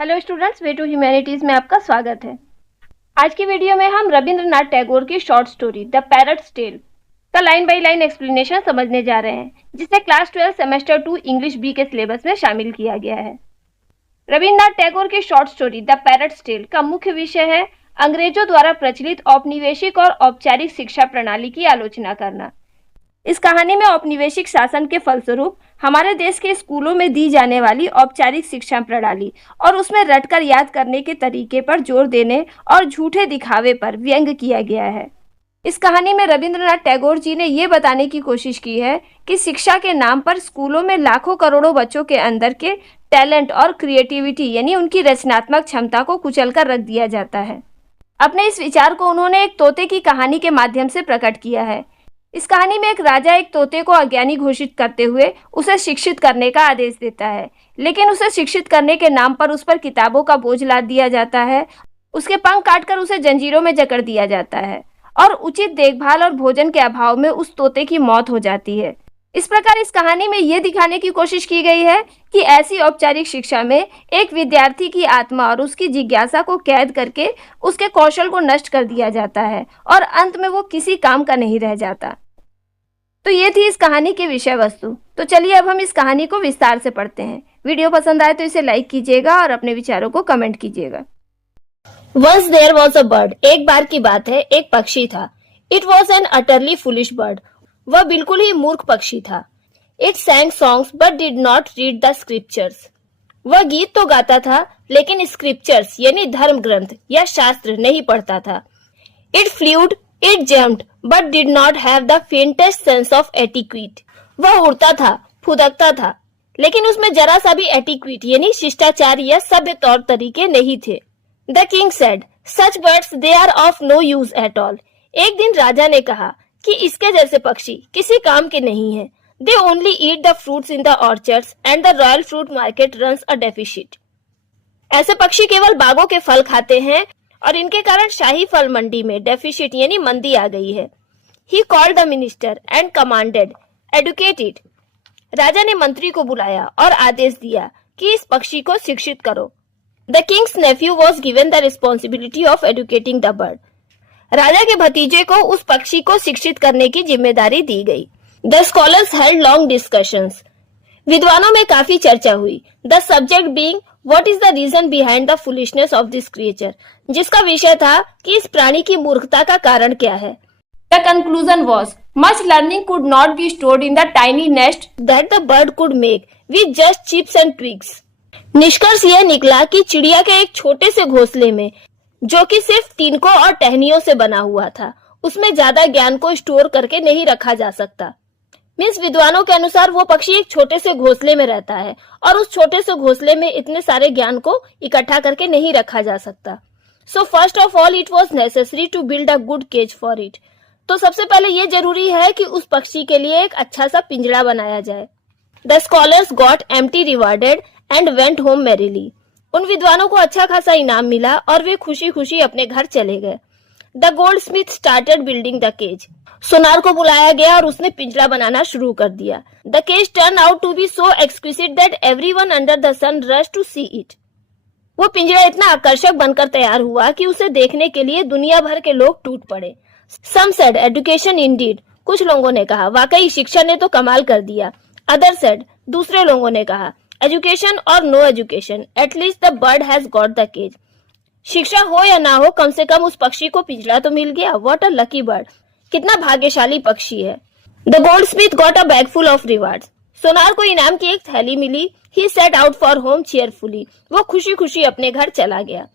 Hello students, way to humanities में आपका स्वागत है। आज की वीडियो में हम रविंद्रनाथ टैगोर की short story the parrot's tale का लाइन बाय लाइन एक्सप्लेनेशन समझने जा रहे हैं, जिसे क्लास 12 सेमेस्टर 2 इंग्लिश बी के सिलेबस में शामिल किया गया है। रविंद्रनाथ टैगोर की short story the parrot's tale का मुख्य विषय है अंग्रेजों द्वारा प्रचलित औपनिवेशिक और औपचारिक शिक्षा प्रणाली की आलोचना करना। इस कहानी में औपनिवेशिक शासन के फलस्वरूप हमारे देश के स्कूलों में दी जाने वाली औपचारिक शिक्षा प्रणाली और उसमें रटकर याद करने के तरीके पर जोर देने और झूठे दिखावे पर व्यंग किया गया है। इस कहानी में रविंद्रनाथ टैगोर जी ने ये बताने की कोशिश की है कि शिक्षा के नाम पर स्कूलों में लाखों करोड़ों बच्चों के अंदर के टैलेंट और क्रिएटिविटी यानी उनकी रचनात्मक क्षमता को कुचलकर रख दिया जाता है। अपने इस विचार को उन्होंने एक तोते की कहानी के माध्यम से प्रकट किया है। इस कहानी में एक राजा एक तोते को अज्ञानी घोषित करते हुए उसे शिक्षित करने का आदेश देता है, लेकिन उसे शिक्षित करने के नाम पर उस पर किताबों का बोझ लाद दिया जाता है, उसके पंख काटकर उसे जंजीरों में जकड़ दिया जाता है और उचित देखभाल और भोजन के अभाव में उस तोते की मौत हो जाती है। इस प्रकार इस कहानी में यह दिखाने की कोशिश की गई है कि ऐसी औपचारिक शिक्षा में एक विद्यार्थी की आत्मा और उसकी जिज्ञासा को कैद करके उसके कौशल को नष्ट कर दिया जाता है और अंत में वो किसी काम का नहीं रह जाता। तो ये थी इस कहानी की विषय वस्तु। तो चलिए अब हम इस कहानी को विस्तार से पढ़ते हैं। वीडियो पसंद आए तो इसे लाइक कीजिएगा और अपने विचारों को कमेंट कीजिएगा। Once there was a bird. एक बार की बात है, एक पक्षी था। It was an utterly foolish bird. वह बिल्कुल ही मूर्ख पक्षी था। It sang songs but did not read the scriptures. वह गीत तो गाता था, लेकिन स्क्रिप्चर्स यानी धर्म ग्रंथ या शास्त्र नहीं पढ़ता था। It flew, it jumped, but did not have the faintest sense of etiquette. वह उड़ता था, फुदकता था, लेकिन उसमें जरा सा भी एटिक्विट यानी शिष्टाचार या सभ्य तौर तरीके नहीं थे। The king said, such birds they are of no use at all. एक दिन राजा ने कहा कि इसके जैसे पक्षी किसी काम के नहीं हैं। They only eat the fruits in the orchards and the royal fruit market runs a deficit. ऐसे पक्षी केवल बागों के फल खाते हैं और इनके कारण शाही फल मंडी में डेफिसिट यानी मंदी आ गई है। He called the minister and commanded, educate it. राजा ने मंत्री को बुलाया और आदेश दिया कि इस पक्षी को शिक्षित करो। The king's nephew was given the responsibility of educating the bird. राजा के भतीजे को उस पक्षी को शिक्षित करने की जिम्मेदारी दी गई। The scholars held long discussions. विद्वानों में काफी चर्चा हुई। The subject being what is the reason behind the foolishness of this creature, जिसका विषय था कि इस प्राणी की मूर्खता का कारण क्या है। The conclusion was much learning could not be stored in the tiny nest that the bird could make with just chips and twigs. निष्कर्ष यह निकला कि चिड़िया के एक छोटे से घोंसले में, जो कि सिर्फ तिनकों और टहनियों से बना हुआ था, उसमें ज्यादा ज्ञान को स्टोर करके नहीं रखा जा सकता। मीन्स विद्वानों के अनुसार वो पक्षी एक छोटे से घोंसले में रहता है और उस छोटे से घोंसले में इतने सारे ज्ञान को इकट्ठा करके नहीं रखा जा सकता। So first of all it was necessary to build a good cage for it. तो सबसे पहले ये जरूरी है कि उस पक्षी के लिए एक अच्छा सा पिंजरा बनाया जाए. The scholars got empty rewarded and went home merrily. उन विद्वानों को अच्छा खासा इनाम मिला और वे खुशी खुशी अपने घर चले गए. The goldsmith started building the cage. सोनार को बुलाया गया और उसने पिंजरा बनाना शुरू कर दिया. The cage turn out to be so exquisite that everyone under the sun rush to see it. वो पिंजरा इतना आकर्षक बनकर तैयार हुआ कि उसे देखने के लिए दुनिया भर के लोग टूट पड़े. सम सेड एजुकेशन इंडीड. कुछ लोगों ने कहा वाकई शिक्षा ने तो कमाल कर दिया. अदर सेड, दूसरे लोगों ने कहा एजुकेशन और no education, at least the bird has got the cage. शिक्षा हो या ना हो, कम से कम उस पक्षी को पिंजरा तो मिल गया. What a lucky bird. कितना भाग्यशाली पक्षी है. The goldsmith got a bag full of rewards. सोनार को इनाम की एक थैली मिली. He set out for home cheerfully. वो खुशी खुशी अपने घर चला गया.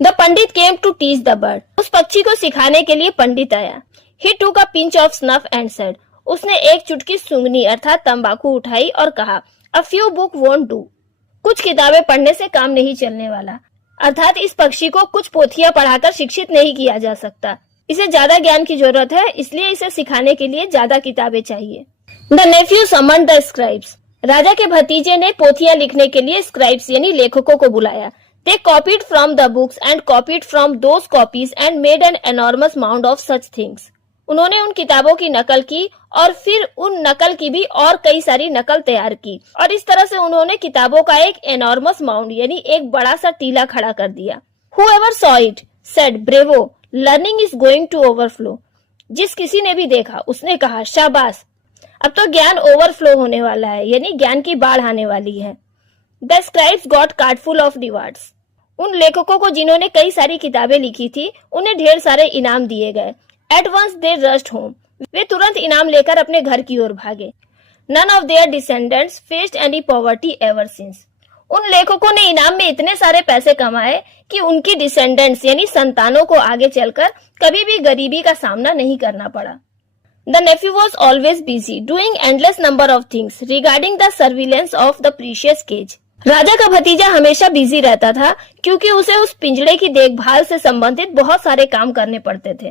The pandit came to teach the bird. उस पक्षी को सिखाने के लिए पंडित आया. ही टूक a pinch of snuff and said. उसने एक चुटकी सूंघनी अर्थात तंबाकू उठाई और कहा a few book won't do. कुछ किताबें पढ़ने से काम नहीं चलने वाला. अर्थात इस पक्षी को कुछ पोथियां पढ़ाकर शिक्षित नहीं किया जा सकता. इसे ज्यादा ज्ञान की जरूरत है, इसलिए इसे सिखाने के लिए ज्यादा किताबें चाहिए. The nephew summoned the scribes. राजा के भतीजे ने पोथियां लिखने के लिए स्क्राइब्स यानी लेखकों को बुलाया. They copied from the books and copied from those copies and made an enormous mound of such things. उन्होंने उन किताबों की नकल की और फिर उन नकल की भी और कई सारी नकल तैयार की और इस तरह से उन्होंने किताबों का एक एनॉर्मस माउंड यानी एक बड़ा सा टीला खड़ा कर दिया। Whoever saw it said, "Bravo, learning is going to overflow." जिस किसी ने भी देखा उसने कहा, शाबाश, अब तो ज्ञान ओवरफ्लो होने वाला है, यानी ज्ञान की बाढ़ आने वाली है। The scribes got cart full of rewards. उन लेखकों को जिन्होंने कई सारी किताबें लिखी थी उन्हें ढेर सारे इनाम दिए गए। At once they rushed home. वे तुरंत इनाम लेकर अपने घर की ओर भागे। None of their descendants faced any poverty ever since. उन लेखकों ने इनाम में इतने सारे पैसे कमाए कि उनकी डिसेंडेंट्स यानी संतानों को आगे चलकर कभी भी गरीबी का सामना नहीं करना पड़ा। The nephew was always busy doing endless number of things regarding the surveillance of the precious cage. राजा का भतीजा हमेशा बिजी रहता था क्योंकि उसे उस पिंजड़े की देखभाल से संबंधित बहुत सारे काम करने पड़ते थे।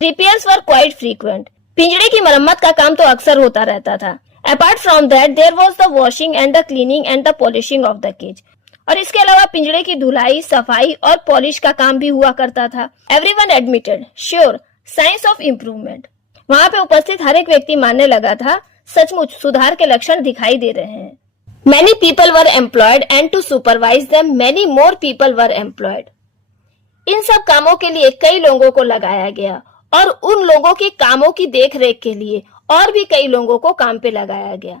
Repairs were quite frequent. पिंजड़े की मरम्मत का काम तो अक्सर होता रहता था। Apart from that, there was the washing and the cleaning and the polishing of the cage. और इसके अलावा पिंजड़े की धुलाई, सफाई और पॉलिश का काम भी हुआ करता था। Everyone admitted, sure, signs of improvement. वहाँ पे उपस्थित हर एक व्यक्ति मानने लगा था, सचमुच सुधार के लक्षण दिखाई दे रहे हैं। Many people were employed and to supervise them, many more people were employed. इन सब कामों के लिए कई लोगों को लगाया गया और उन लोगों के कामों की देखरेख के लिए और भी कई लोगों को काम पे लगाया गया।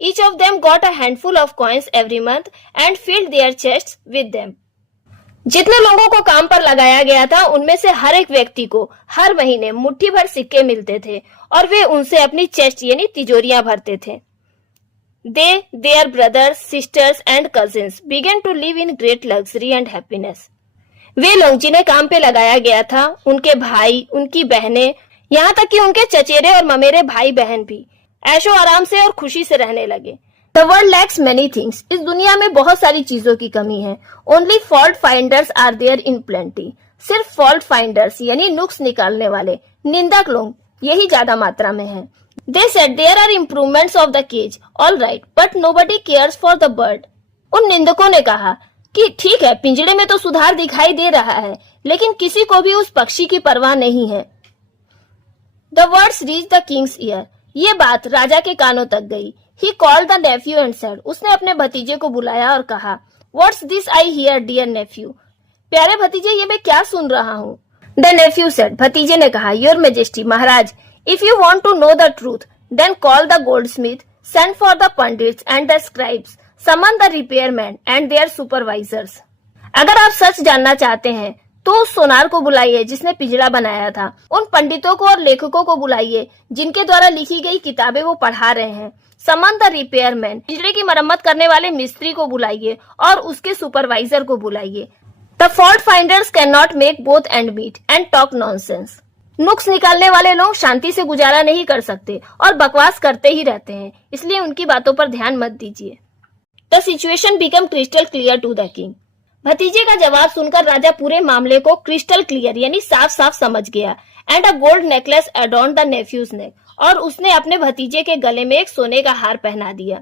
Each of them got a handful of coins every month and filled their chests with them. जितने लोगों को काम पर लगाया गया था उनमें से हर एक व्यक्ति को हर महीने मुट्ठी भर सिक्के मिलते थे और वे उनसे अपनी चेस्ट यानी तिजोरियां भरते थे। They, their brothers, sisters and cousins began to live in great luxury and happiness. वे लोग जिन्हें काम पे लगाया गया था, उनके भाई, उनकी बहनें, यहाँ तक कि उनके चचेरे और ममेरे भाई बहन भी ऐशो आराम से और खुशी से रहने लगे। The world lacks many things. इस दुनिया में बहुत सारी चीजों की कमी है। Only fault finders are there in plenty. सिर्फ fault finders यानी नुक्स निकालने वाले, निंदक लोग यही ज्यादा मात्रा में हैं। They said there are improvements of the cage, all right, but nobody cares for the bird. उन निंदकों ने कहा कि ठीक है, पिंजड़े में तो सुधार दिखाई दे रहा है, लेकिन किसी को भी उस पक्षी की परवाह नहीं है। The words reached the king's ear. ये बात राजा के कानों तक गई। He called the nephew and said, उसने अपने भतीजे को बुलाया और कहा, What's this I hear, dear nephew? प्यारे भतीजे, ये मैं क्या सुन रहा हूँ? The nephew said, भतीजे ने कहा, Your Majesty, Maharaj, if you want to know the truth, then call the goldsmith, send for the pandits and the scribes, summon the repairmen and their supervisors. अगर आप सच जानना चाहते हैं तो उस सोनार को बुलाइए जिसने पिंजड़ा बनाया था, उन पंडितों को और लेखकों को बुलाइए जिनके द्वारा लिखी गई किताबें वो पढ़ा रहे हैं। समन द रिपेयरमैन, पिंजड़े की मरम्मत करने वाले मिस्त्री को बुलाइए और उसके सुपरवाइजर को बुलाइए। The fault finders can not make both end meet and talk nonsense. नुक्स निकालने वाले लोग शांति से गुजारा नहीं कर सकते और बकवास करते ही रहते हैं, इसलिए उनकी बातों पर ध्यान मत दीजिए। The situation become crystal clear to the king. भतीजे का जवाब सुनकर राजा पूरे मामले को क्रिस्टल क्लियर यानी साफ साफ समझ गया। And a gold necklace adorn the nephew's neck, और उसने अपने भतीजे के गले में एक सोने का हार पहना दिया।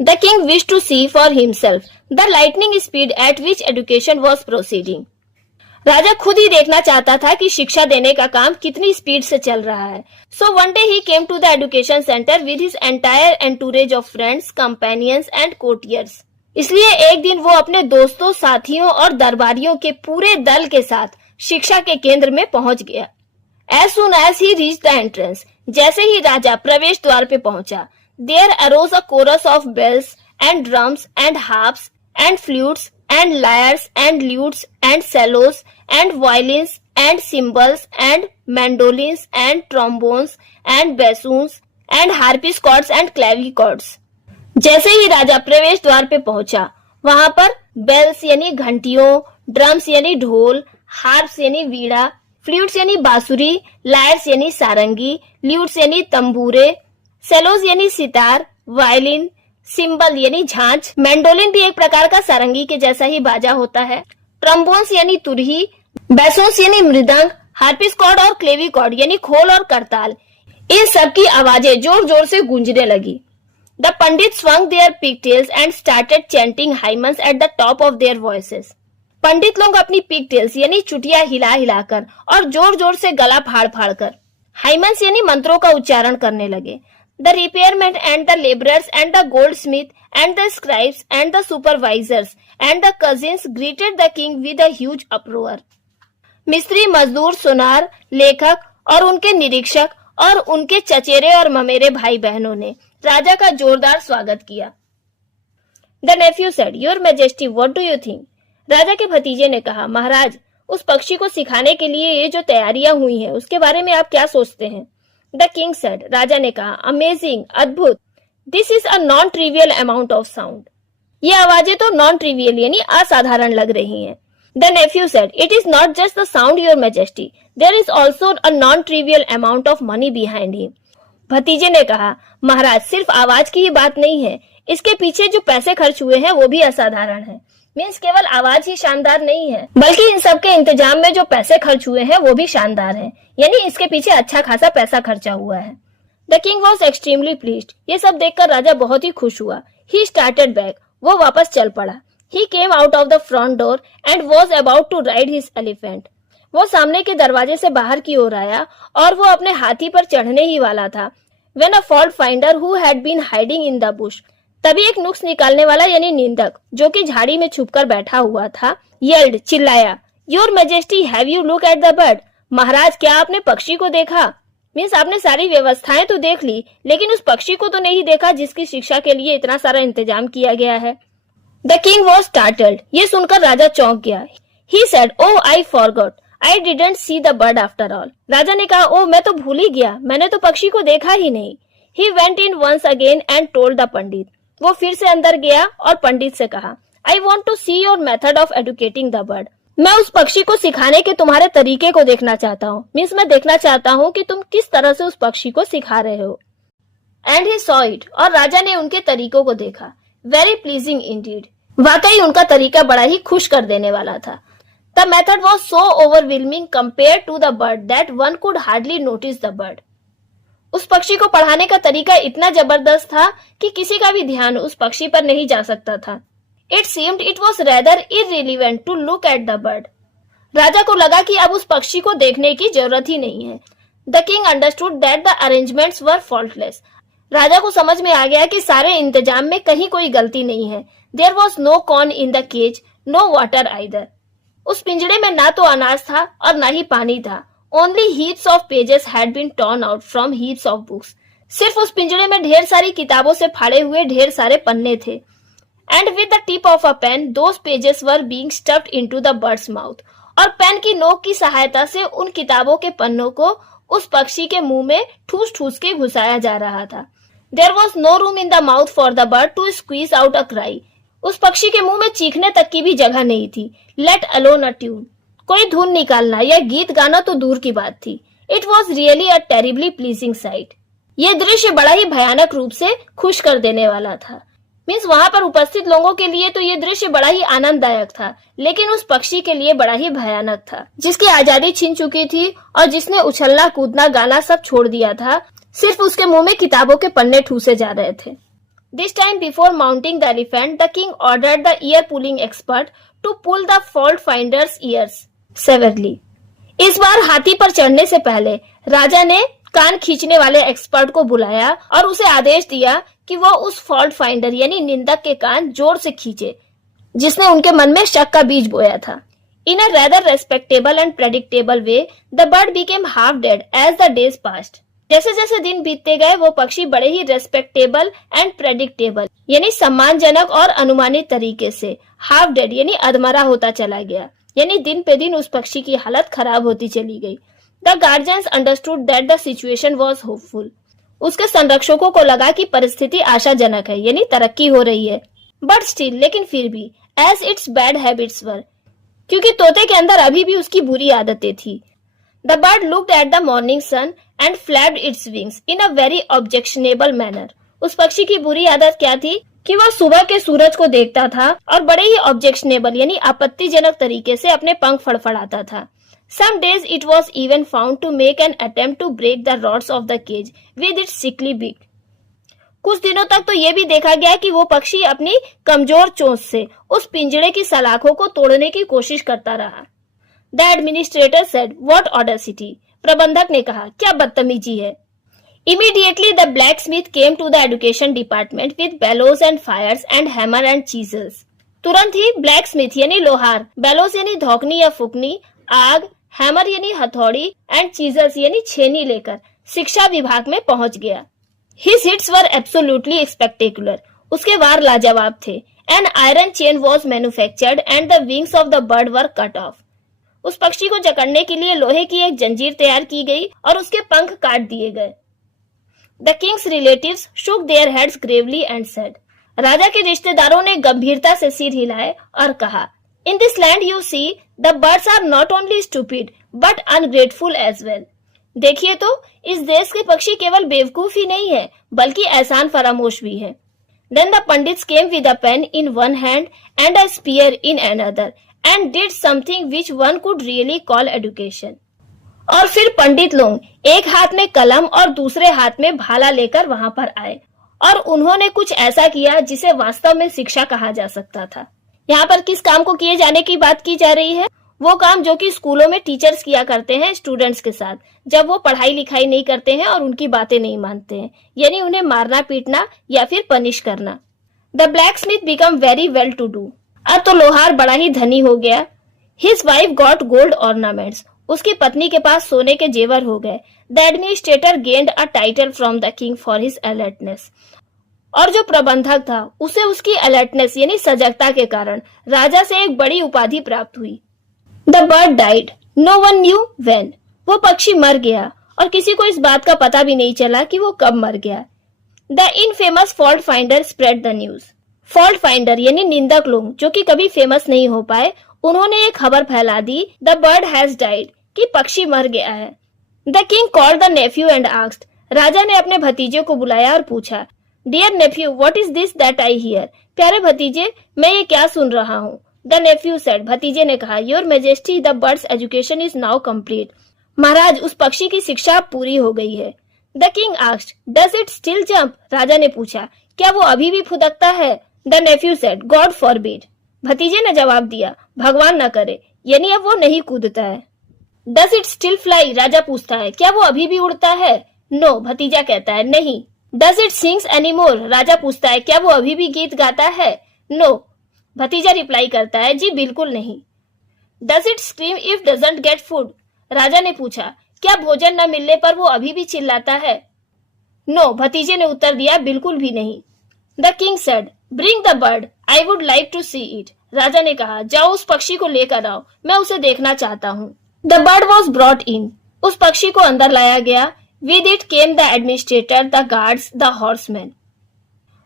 The king wish to see for himself the lightning speed at which education was proceeding. राजा खुद ही देखना चाहता था कि शिक्षा देने का काम कितनी स्पीड से चल रहा है। So one day he came to the education centre with his entire entourage of friends, companions and courtiers. इसलिए एक दिन वो अपने दोस्तों, साथियों और दरबारियों के पूरे दल के साथ शिक्षा के केंद्र में पहुंच गया। As soon as he reached the entrance, जैसे ही राजा प्रवेश द्वार पे पहुंचा, there arose a chorus of bells and drums and harps and flutes and lyres and lutes and cellos and violins and cymbals and mandolins and trombones and bassoons and harpsichords and clavichords। जैसे ही राजा प्रवेश द्वार पे पहुंचा, वहां पर bells यानी घंटियों, drums यानी ढोल, हार्प्स यानी वीणा, फ्लूट्स यानी बांसुरी, लायर्स यानी सारंगी, ल्यूट्स यानी तंबूरे, सेलोज यानी सितार, वायलिन, सिंबल यानी झांझ, मैंडोलिन भी एक प्रकार का सारंगी के जैसा ही बाजा होता है, ट्रम्बोन्स यानी तुरही, बैसोन्स यानी मृदंग, हार्पिस्कॉर्ड और क्लेविकॉर्ड यानी खोल और करताल, इन सब की आवाजें जोर जोर से गूंजने लगी। The pandits swung their pigtails and started chanting hymns at the top of their voices. पंडित लोग अपनी पिगटेल्स यानी चुटिया हिला हिलाकर और जोर जोर से गला फाड़ फाड़ कर हाइमन्स यानी मंत्रों का उच्चारण करने लगे। The repairman and the labourers and the goldsmith and the scribes and the supervisors and the cousins greeted the king with a huge uproar. मिस्त्री, मजदूर, सुनार, लेखक और उनके निरीक्षक और उनके चचेरे और ममेरे भाई बहनों ने राजा का जोरदार स्वागत किया। The nephew said, your majesty, what do you think? राजा के भतीजे ने कहा, महाराज, उस पक्षी को सिखाने के लिए ये जो तैयारियां हुई हैं उसके बारे में आप क्या सोचते हैं? द किंग सेड, राजा ने कहा, अमेजिंग, अद्भुत। This is a non trivial amount of sound. ये आवाजें तो नॉन ट्रिवियल यानी असाधारण लग रही हैं। The nephew said, it is not just the sound, your majesty, there is also a non trivial amount of money behind him. भतीजे ने कहा, महाराज, सिर्फ आवाज की ही बात नहीं है, इसके पीछे जो पैसे खर्च हुए हैं वो भी असाधारण है। मीन्स केवल आवाज ही शानदार नहीं है, बल्कि इन सब के इंतजाम में जो पैसे खर्च हुए हैं वो भी शानदार है, यानी इसके पीछे अच्छा खासा पैसा खर्चा हुआ है। The king was extremely pleased. ये सब देखकर राजा बहुत ही खुश हुआ। ही स्टार्टेड बैक, वो वापस चल पड़ा। He came out of the front door and was about to ride his elephant. वो सामने के दरवाजे से बाहर की ओर आया और वो अपने हाथी पर चढ़ने ही वाला था। When a fault finder who had been hiding in the bush, तभी एक नुक्स निकालने वाला यानी निंदक जो कि झाड़ी में छुपकर बैठा हुआ था, yelled, चिल्लाया, your majesty, have you look at the bird? महाराज, क्या आपने पक्षी को देखा? मीन्स आपने सारी व्यवस्थाएं तो देख ली, लेकिन उस पक्षी को तो नहीं देखा जिसकी शिक्षा के लिए इतना सारा इंतजाम किया गया है। The king was startled. ये सुनकर राजा चौंक गया। He said, oh, I forgot, I didn't see the bird after all. राजा ने कहा, ओह, मैं तो भूल ही गया, मैंने तो पक्षी को देखा ही नहीं। He went in once again and told the pandit. वो फिर से अंदर गया और पंडित से कहा, I want to see your method of educating the bird. मैं उस पक्षी को सिखाने के तुम्हारे तरीके को देखना चाहता हूँ। मीन्स मैं देखना चाहता हूँ कि तुम किस तरह से उस पक्षी को सिखा रहे हो। एंड ही सॉ इट, और राजा ने उनके तरीकों को देखा। वेरी प्लीजिंग इंडीड, वाकई उनका तरीका बड़ा ही खुश कर देने वाला था। The method was so overwhelming compared to the bird that one could hardly notice the bird. उस पक्षी को पढ़ाने का तरीका इतना जबरदस्त था कि किसी का भी ध्यान उस पक्षी पर नहीं जा सकता था। It seemed it was rather irrelevant to look at the bird. राजा को लगा कि अब उस पक्षी को देखने की जरूरत ही नहीं है। The king understood that the arrangements were faultless. राजा को समझ में आ गया कि सारे इंतजाम में कहीं कोई गलती नहीं है। There was no corn in the cage, no water either. उस पिंजड़े में ना तो अनाज था और ना ही पानी था। Only heaps of pages had been torn out from heaps of books. सिर्फ उस पिंजड़े में ढेर सारी किताबों से फाड़े हुए ढेर सारे पन्ने थे। And with the tip of a pen, those pages were being stuffed into the bird's mouth. और पेन की नोक की सहायता से उन किताबों के पन्नों को उस पक्षी के मुंह में ठूस ठूस के घुसाया जा रहा था। There was no room in the mouth for the bird to squeeze out a cry. उस पक्षी के मुंह में चीखने तक की भी जगह नहीं थी। लेट अलोन अ ट्यून, कोई धुन निकालना या गीत गाना तो दूर की बात थी। It was really a terribly pleasing site. ये दृश्य बड़ा ही भयानक रूप से खुश कर देने वाला था। मीन्स वहां पर उपस्थित लोगों के लिए तो ये दृश्य बड़ा ही आनंददायक था, लेकिन उस पक्षी के लिए बड़ा ही भयानक था, जिसकी आजादी छिन चुकी थी और जिसने उछलना कूदना गाना सब छोड़ दिया था। सिर्फ उसके मुंह में किताबों के पन्ने ठूसे जा रहे थे। This time before mounting the elephant, the king ordered the ear-pulling expert to pull the fault finder's ears severely. इस बार हाथी पर चढ़ने से पहले राजा ने कान खींचने वाले एक्सपर्ट को बुलाया और उसे आदेश दिया कि वो उस फॉल्ट फाइंडर यानी निंदक के कान जोर से खींचे, जिसने उनके मन में शक का बीज बोया था। In a rather respectable and predictable way, the bird became half dead as the days passed. जैसे जैसे दिन बीतते गए वो पक्षी बड़े ही रेस्पेक्टेबल एंड प्रेडिक्टेबल यानी सम्मानजनक और अनुमानित तरीके से हाफ डेड यानी अधमरा होता चला गया। यानी दिन पे दिन उस पक्षी की हालत खराब होती चली गई। The guardians understood that the situation was hopeful. उसके संरक्षकों को लगा कि परिस्थिति आशाजनक है यानी तरक्की हो रही है। बट स्टिल, लेकिन फिर भी, एज इट्स बैड हैबिट्स वर, क्योंकि तोते के अंदर अभी भी उसकी बुरी आदतें थी। The bird looked at the morning sun and flapped its wings in a very objectionable manner. उस पक्षी की बुरी आदत क्या थी कि वह सुबह के सूरज को देखता था और बड़े ही ऑब्जेक्शनेबल यानी आपत्तिजनक तरीके से अपने पंख फड़फड़ाता था। Some days it was even found to make an attempt to break the rods of the cage with its sickly beak. कुछ दिनों तक तो ये भी देखा गया कि वो पक्षी अपनी कमजोर चोंच से उस पिंजड़े की सलाखों को तोड़ने की कोशिश करता रहा। The administrator said, "What audacity!" प्रबंधक ने कहा, क्या बदतमीजी है। Immediately the blacksmith came to the education department with bellows and fires and hammer and chisels. तुरंत ही ब्लैकस्मिथ यानी लोहार, बेलोस यानी धौकनी या फुकनी, आग, हैमर यानी हथौड़ी एंड चीजल्स यानी छेनी लेकर शिक्षा विभाग में पहुंच गया। His hits were absolutely spectacular. उसके वार लाजवाब थे। An iron chain was manufactured and the wings of the bird were cut off. उस पक्षी को जकड़ने के लिए लोहे की एक जंजीर तैयार की गई और उसके पंख काट दिए गए। The king's relatives shook their heads gravely and said, राजा के रिश्तेदारों ने गंभीरता से सिर हिलाए और कहा, In this land you see, the birds are not only stupid but ungrateful as well. देखिए तो इस देश के पक्षी केवल बेवकूफ ही नहीं है बल्कि एहसान फरामोश भी है। Then the pandits came with a pen in one hand and a spear in another and did something which one could really call education. और फिर पंडित लोग एक हाथ में कलम और दूसरे हाथ में भाला लेकर वहां पर आए और उन्होंने कुछ ऐसा किया जिसे वास्तव में शिक्षा कहा जा सकता था। यहाँ पर किस काम को किए जाने की बात की जा रही है? वो काम जो कि स्कूलों में टीचर्स किया करते हैं स्टूडेंट्स के साथ, जब वो पढ़ाई लिखाई नहीं करते हैं और उनकी बातें नहीं मानते हैं, यानी उन्हें मारना पीटना या फिर पनिश करना। The black smith become very well to do. अब तो लोहार बड़ा ही धनी हो गया। His wife got gold ornaments. उसकी पत्नी के पास सोने के जेवर हो गए। The administrator gained a title from the king for his alertness. और जो प्रबंधक था उसे उसकी अलर्टनेस यानी सजगता के कारण राजा से एक बड़ी उपाधि प्राप्त हुई। The bird died, no one knew when. वो पक्षी मर गया और किसी को इस बात का पता भी नहीं चला कि वो कब मर गया। The infamous fault finder spread the news. Fault finder यानी निंदक लोग जो कि कभी फेमस नहीं हो पाए, उन्होंने एक खबर फैला दी, द बर्ड हैज डाइड, कि पक्षी मर गया है। The king called the nephew and asked. राजा ने अपने भतीजे को बुलाया और पूछा, dear nephew, what is this that I hear. प्यारे भतीजे, मैं ये क्या सुन रहा हूँ। द नेफ्यू सेड, भतीजे ने कहा, your majesty, the bird's education is now complete. महाराज, उस पक्षी की शिक्षा पूरी हो गई है। The king asked, does it still jump. राजा ने पूछा, क्या वो अभी भी फुदकता है। The nephew said, God forbid. भतीजे ने जवाब दिया, भगवान न करे, यानी अब वो नहीं कूदता है। Does it still fly. राजा पूछता है, क्या वो अभी भी उड़ता है। नो, भतीजा कहता है, नहीं। Does it sings anymore. राजा पूछता है, क्या वो अभी भी गीत गाता है। नो, भतीजा रिप्लाई करता है, जी बिल्कुल नहीं। Does it scream if doesn't get food. राजा ने पूछा, क्या भोजन न मिलने पर वो अभी भी चिल्लाता है। नो, भतीजे ने उत्तर दिया, बिल्कुल भी नहीं। The king said, bring the bird, I would like to see it. राजा ने कहा, जाओ उस पक्षी को लेकर आओ, मैं उसे देखना चाहता हूँ। The bird was brought in. उस पक्षी को अंदर लाया गया। With it came the administrator, the guards, the horseman.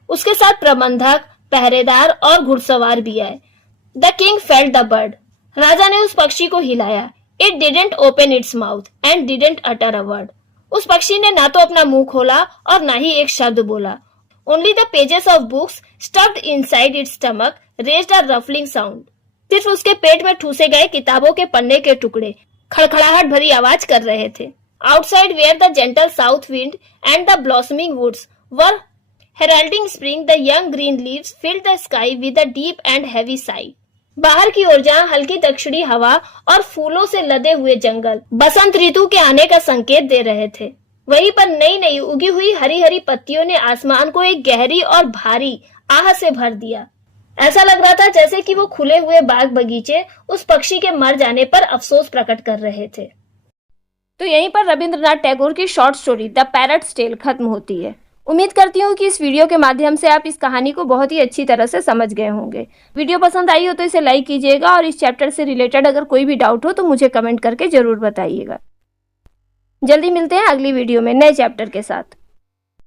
उसके साथ प्रबंधक, पहरेदार और घुड़सवार भी आए। The king felt the bird. राजा ने उस पक्षी को हिलाया। It didn't open its mouth and didn't utter a word. उस पक्षी ने ना तो अपना मुंह खोला और ना ही एक शब्द बोला। Only the pages of books stuffed inside it's stomach raised a ruffling sound. सिर्फ उसके पेट में ठूसे गए किताबों के पन्ने के टुकड़े खड़खड़ाहट भरी आवाज कर रहे थे। Outside where the gentle south wind and the blossoming woods were heralding spring, the young green leaves filled the sky with a deep and heavy sigh. बाहर की ओर जहाँ हल्की दक्षिणी हवा और फूलों से लदे हुए जंगल बसंत ऋतु के आने का संकेत दे रहे थे, वहीं पर नई नई उगी हुई हरी हरी पत्तियों ने आसमान को एक गहरी और भारी आह से भर दिया। ऐसा लग रहा था जैसे कि वो खुले हुए बाग बगीचे उस पक्षी के मर जाने पर अफसोस प्रकट कर रहे थे। तो यहीं पर रविंद्रनाथ टैगोर की short story the parrot's tale खत्म होती है। उम्मीद करती हूँ कि इस वीडियो के माध्यम से आप इस कहानी को बहुत ही अच्छी तरह से समझ गए होंगे। वीडियो पसंद आई हो तो इसे लाइक कीजिएगा और इस चैप्टर से रिलेटेड अगर कोई भी डाउट हो तो मुझे कमेंट करके जरूर बताइएगा। जल्दी मिलते हैं अगली वीडियो में नए चैप्टर के साथ।